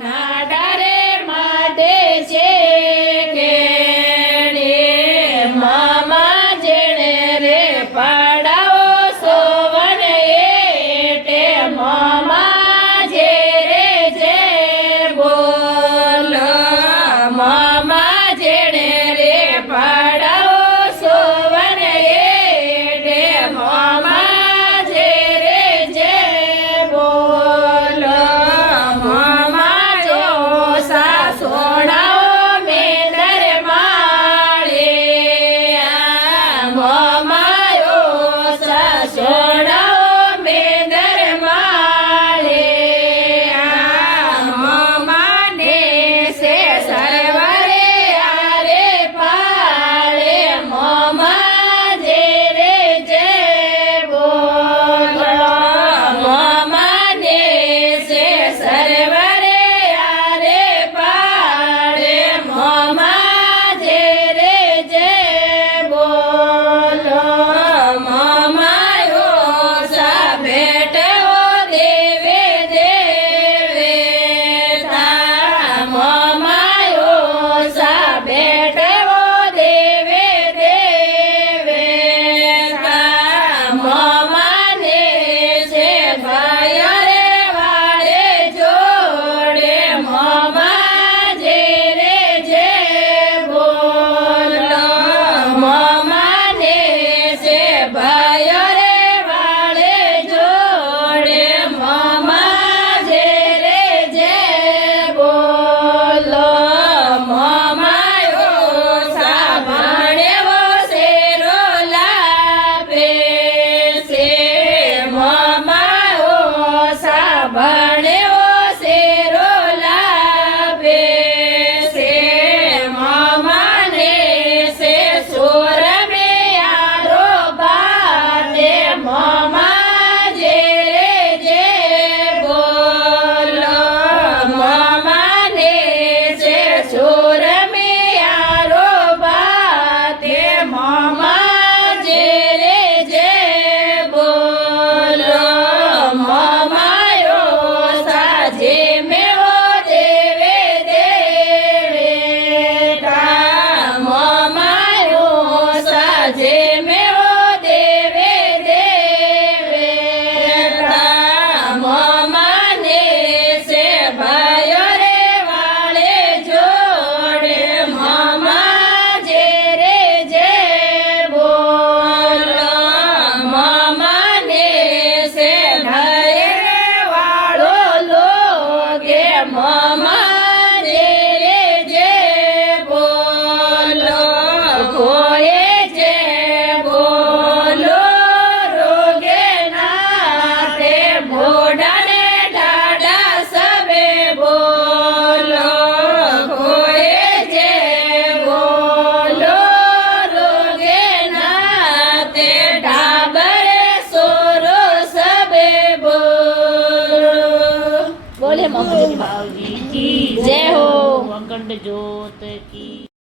નાડા રે માટે છે કેણે મામા જેણે રે પાડાઓ સોવન એટે મામા જે રે જે બોલ મામા જેણે રે પાડાઓ સોવન એટે મામા જે રે જે બોલ મામા જો સાસોડાઓ મેદર માળે મામાયો સાસોડાઓ મેદર માળે મામાને સે સરવરે આરે પાળે મામા જે રે જે બોલ મામાને સે સરવરે આરે પાળે મામા જે રે જે બોલ મામાયો સા ભેટો દેવે દેવે તા મામાયો સા ભેટો દેવે દેવે તા મામાને છે ભાઈ રે વાળે જોડે મામા જે રે જે બોલ મામાને છે ભાઈ રે વાળે જોડે મામા જે રે જે બોલ મામાયો સાંભળેવો શેરો લાભે છે મામાયો સાંભળેવો શેરો લાભે છે મામાને છે સોર મે આરો બાતે મામા જે રે જે બોલ મામાને છે સોર મે આરો બાતે મામા જે રે જે બોલ મામાયો સાજે મેવો દેવે દેવે તા મામાયો સાજે મેવો દેવે દેવે તા મામાને છે ભાઈ રે વાળે જોડે મામા જે રે જે બોલ મામાને છે ભાઈ રે વાળો લોગે મામા જે રે જે બોલ કોએ જે બોલો રોગે નાતે ભોડાને ડાડા સબે બોલો કોએ જે બોલો રોગે નાતે ડાબરે સોરો સબે બોલો બોલે મમ્મી ભાવજી કી જય હો અખંડ જ્યોત કી